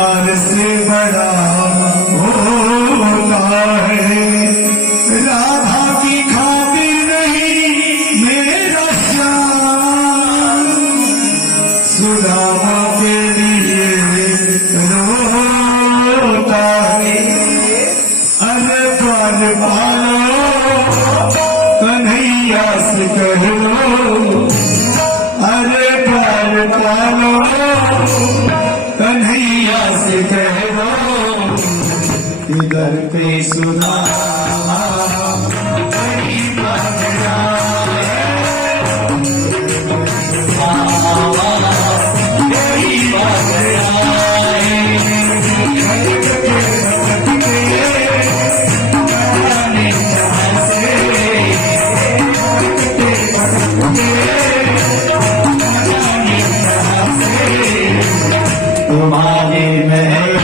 प्यार से बड़ा होता है। राधा की खातिर नहीं मेरा श्याम सुदामा के लिए रोता है। अरे द्वार पालो कन्हैया से कह लो, अरे द्वार पालो कन्हैया से कह दो, इधर पे सुदामा कहीं भाग जाए, कहीं भाग जाए। तुम्हारे महल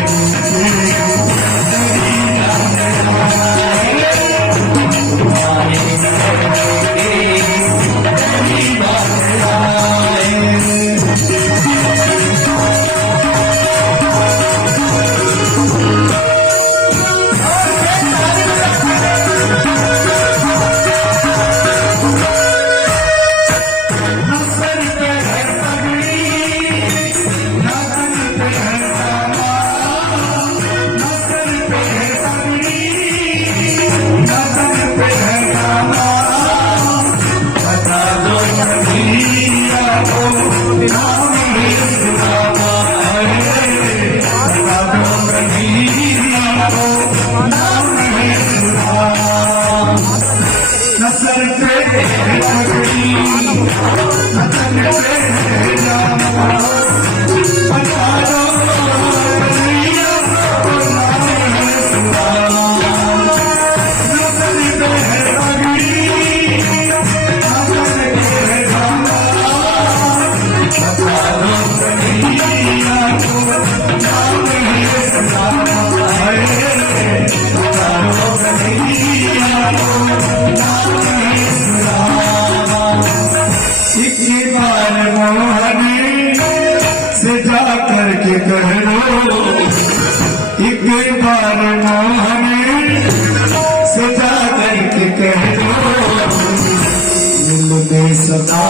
कह लो, एक बार मोहन सजा करके कह दो, दिल में सदा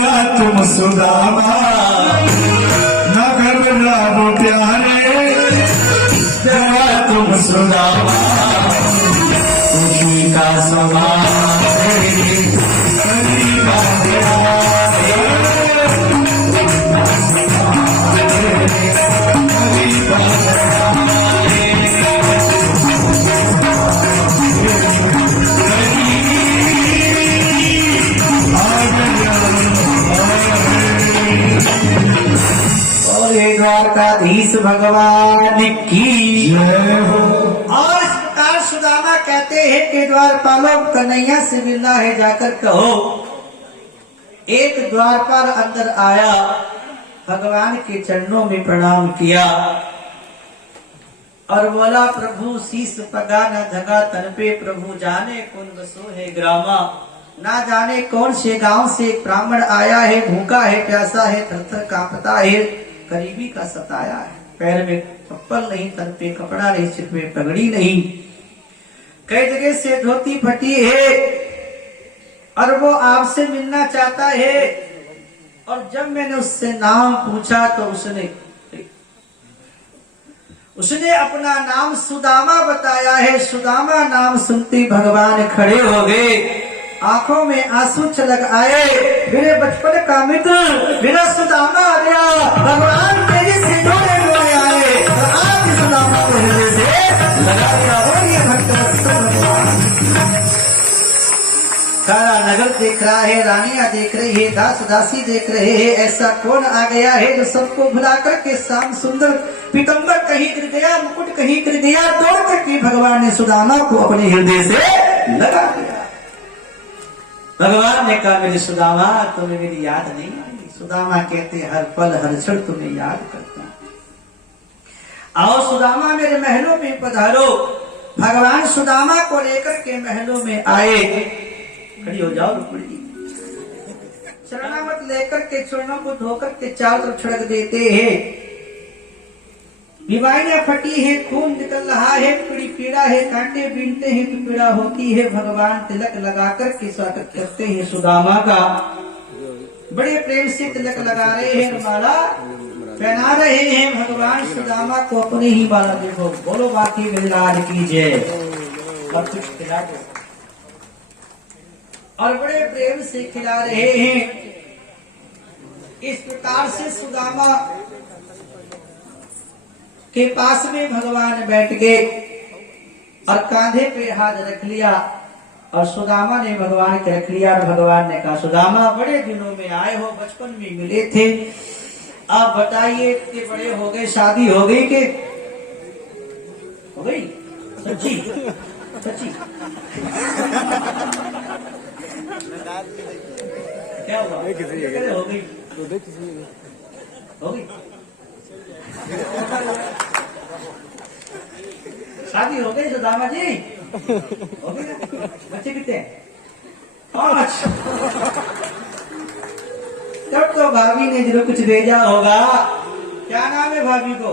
जरा तुम सुदामा न घबराओ प्यारे, जरा तुम सुदामा खुशी का समा द्वारकाधीश भगवान की जय हो। और इस प्रकार सुदामा कहते हैं कि द्वारपालों कन्हैया से मिलना है, जाकर कहो। एक द्वारपाल अंदर आया, भगवान के चरणों में प्रणाम किया और बोला, प्रभु शीस पगा न धगा तन पे, प्रभु जाने कौन बसो है ग्रामा। ना जाने कौन से गांव से एक ब्राह्मण आया है, भूखा है, प्यासा है, थर-थर कांपता है, गरीबी का सताया है। पैर में चप्पल नहीं, तन पे कपड़ा नहीं, सिर में पगड़ी नहीं, कई जगह से धोती फटी है और वो आपसे मिलना चाहता है। और जब मैंने उससे नाम पूछा तो उसने अपना नाम सुदामा बताया है। सुदामा नाम सुनते भगवान खड़े हो गए, आंखों में आंसू छलक आए। मेरे बचपन का मित्र मेरा सुदामा आ गया, भगवान तेजी से जोड़े हुए आए और आज सुदामा को हृदय से लगा दिया। और ये भक्त सारा नगर देख रहा है, रानियां देख रही है, दास दासी देख रहे हैं। ऐसा कौन आ गया है जो सबको भुला करके शाम सुंदर पीतंबर कहीं गिर गया, मुकुट कहीं गिर गया, दौड़ करके भगवान ने सुदामा को अपने हृदय से लगा दिया। भगवान ने कहा, मेरे सुदामा तुम्हें मेरी याद नहीं आई? सुदामा कहते, हर पल हर क्षण तुम्हें याद करता हूं। आओ सुदामा मेरे महलों में पधारो। भगवान सुदामा को लेकर के महलों में आए। खड़ी हो जाओ रुक्मिणी जी। चरणामत लेकर के चरणों को धोकर के चारों तरफ छिड़क देते हैं। बीमारियां फटी है, खून निकल रहा है, बड़ी पीड़ा है, कांटे बीनते हैं तो पीड़ा होती है। भगवान तिलक लगाकर के स्वागत करते हैं सुदामा का। बड़े प्रेम से तिलक लगा रहे हैं, माला पहना रहे हैं। भगवान सुदामा को अपने ही माला देखो, बोलो बाकी मिलाद कीजिए और कुछ खिला दो। और बड़े प्रेम से खिला रहे हैं। इस प्रकार से सुदामा के पास में भगवान बैठ गए और कांधे पे हाथ रख लिया और सुदामा ने भगवान के रख लिया। और भगवान ने कहा, सुदामा बड़े दिनों में आए हो, बचपन में मिले थे, आप बताइए इतने बड़े हो गए, शादी हो गई के हो गई? सच्ची सच्ची क्या हुआ? हो गई हो गई शादी हो गई सुदामा जी? हो गई। बच्चे कितने हैं? 5। तब तो भाभी ने जरूर कुछ भेजा होगा। क्या नाम है भाभी को?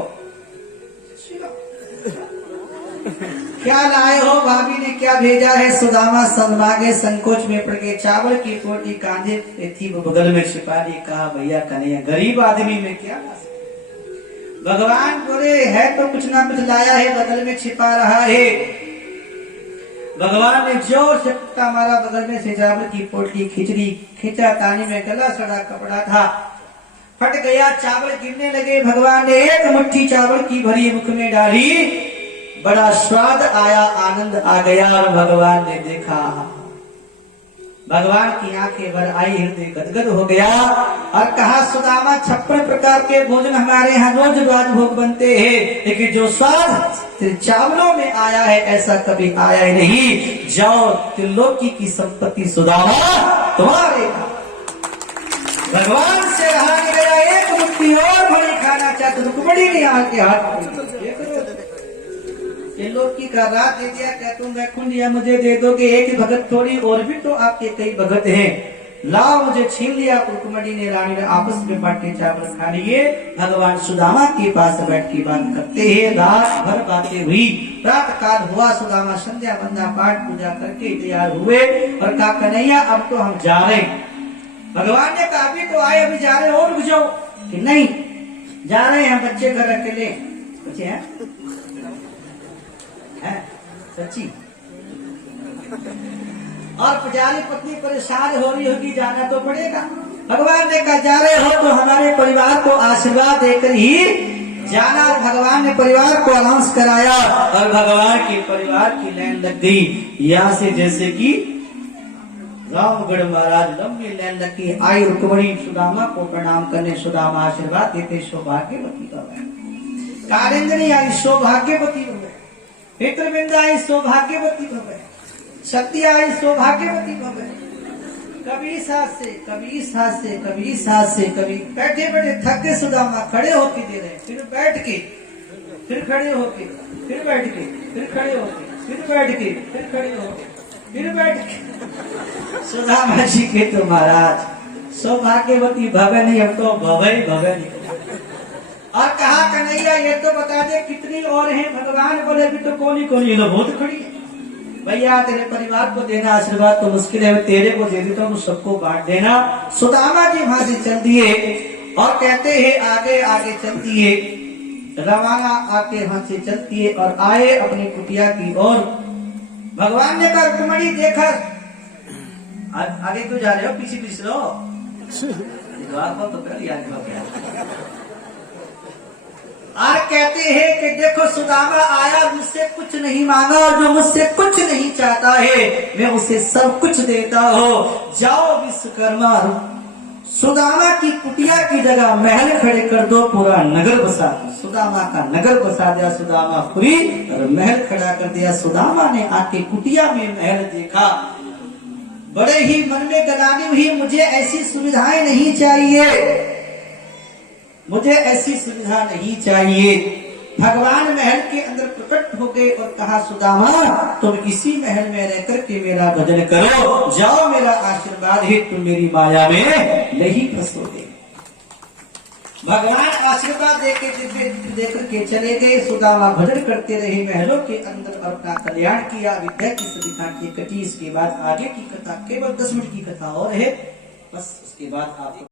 क्या लाए हो? भाभी ने क्या भेजा है? सुदामा शर्मागे संकोच में पड़ गए। चावल की पोटी कांधे पे थी, वो बगल में छिपा ली। कहा, भैया कन्हैया गरीब आदमी में क्या? भगवान बोले, है तो कुछ ना कुछ लाया है, बगल में छिपा रहा है। भगवान ने जोर से टक्का मारा, बगल में से चावल की पोटली खिचड़ी खींचा, तानी में गला सड़ा कपड़ा था, फट गया, चावल गिरने लगे। भगवान ने एक मुट्ठी चावल की भरी मुख में डाली, बड़ा स्वाद आया, आनंद आ गया। और भगवान ने देखा, भगवान की आंखें भर आई, हृदय गदगद हो गया और कहा, सुदामा 56 प्रकार के भोजन हमारे यहाँ रोज भोग बनते हैं, लेकिन जो स्वाद चावलों में आया है ऐसा कभी आया ही नहीं। जाओ, त्रिलोकी की संपत्ति सुदामा तुम्हारे। भगवान से रहा नहीं गया, एक मुट्ठी और भोजन खाना चाहते तो रुक्मिणी ने आके हाथ त्रिलोकी का रात दे दिया, क्या तुम वैकुंठ या मुझे दे दोगे? एक ही भगत थोड़ी, और भी तो आपके कई भगत हैं, लाओ मुझे छीन लिया। रुक्मिणी ने रानी ने आपस में बांट के चावल खा लिए। भगवान सुदामा के पास बैठ के बात करते हैं। रात भर बातें हुई, प्रातः काल हुआ, सुदामा संध्या वंदना पाठ पूजा करके तैयार हुए और कहा, कन्हैया अब तो हम जा रहे। भगवान ने कहा अभी तो आए, अभी जा रहे हो, रुक जाओ। कि नहीं, जा रहे हैं बच्चे घर अकेले। बच्चे हैं सच्ची। और पुजारी पत्नी परेशान हो रही होगी, जाना तो पड़ेगा। भगवान ने कहा जा रहे हो तो हमारे परिवार को आशीर्वाद देकर ही जाना। और भगवान ने परिवार को अनाउंस कराया और भगवान के परिवार की लाइन लग गई। यहाँ से जैसे कि रामगढ़ महाराज लंबी लाइन लग गई। आई रुक्मणी सुदामा को प्रणाम करने, सुदामा आशीर्वाद देते सौभाग्यवती भवे। कालिंदी आई सौभाग्यवती भवे, मित्रविंद आई सौभाग्यवती भवे, शक्ति आई सौभाग्यवती भवे। कभी इस हाथ से, कभी इस हाथ से, कभी इस हाथ से, कभी बैठे बैठे थक के सुदामा खड़े होके दे रहे, फिर बैठ के, फिर खड़े होके, फिर बैठ के, फिर खड़े होके, फिर बैठ के, फिर खड़े होके, फिर बैठ के। सुदामा जी के तो महाराज सौभाग्यवती भवे नहीं, अब तो भवे भवे नहीं। और कहा कन्हैया ये तो बता दे कितनी और हैं। भगवान बोले अभी तो कौन ही बहुत खड़ी है। भैया तेरे परिवार को देना आशीर्वाद तो मुश्किल है, तेरे को दे देता हूँ, सबको बांट देना। सुदामा जी वहां से चल दिए और कहते हैं आगे आगे चलती है, रवाना आके वहां से चलती है और आए अपनी कुटिया की ओर। भगवान ने कहा रुक्मणी देखा, आगे क्यों जा रहे हो, पीछे पीछे रहो, तो कर लिया और कहते हैं कि देखो सुदामा आया, मुझसे कुछ नहीं मांगा और जो मुझसे कुछ नहीं चाहता है मैं उसे सब कुछ देता हूँ। जाओ विश्वकर्मा, सुदामा की कुटिया की जगह महल खड़े कर दो, पूरा नगर बसा दो। सुदामा का नगर बसा दिया, सुदामा पुरी और महल खड़ा कर दिया। सुदामा ने आके कुटिया में महल देखा, बड़े ही मन में गलानी हुई, मुझे ऐसी सुविधाएं नहीं चाहिए, मुझे ऐसी सुविधा नहीं चाहिए। भगवान महल के अंदर प्रकट हो गए और कहा सुदामा तुम इसी महल में रह करके मेरा भजन करो, जाओ मेरा आशीर्वाद है, तुम मेरी माया में नहीं फंसोगे। भगवान आशीर्वाद देकर के चले गए। सुदामा भजन करते रहे महलों के अंदर और अपना कल्याण किया, विद्या की सदिका की कटी। इसके बाद आगे की कथा केवल 10 मिनट की कथा और है, बस उसके बाद आप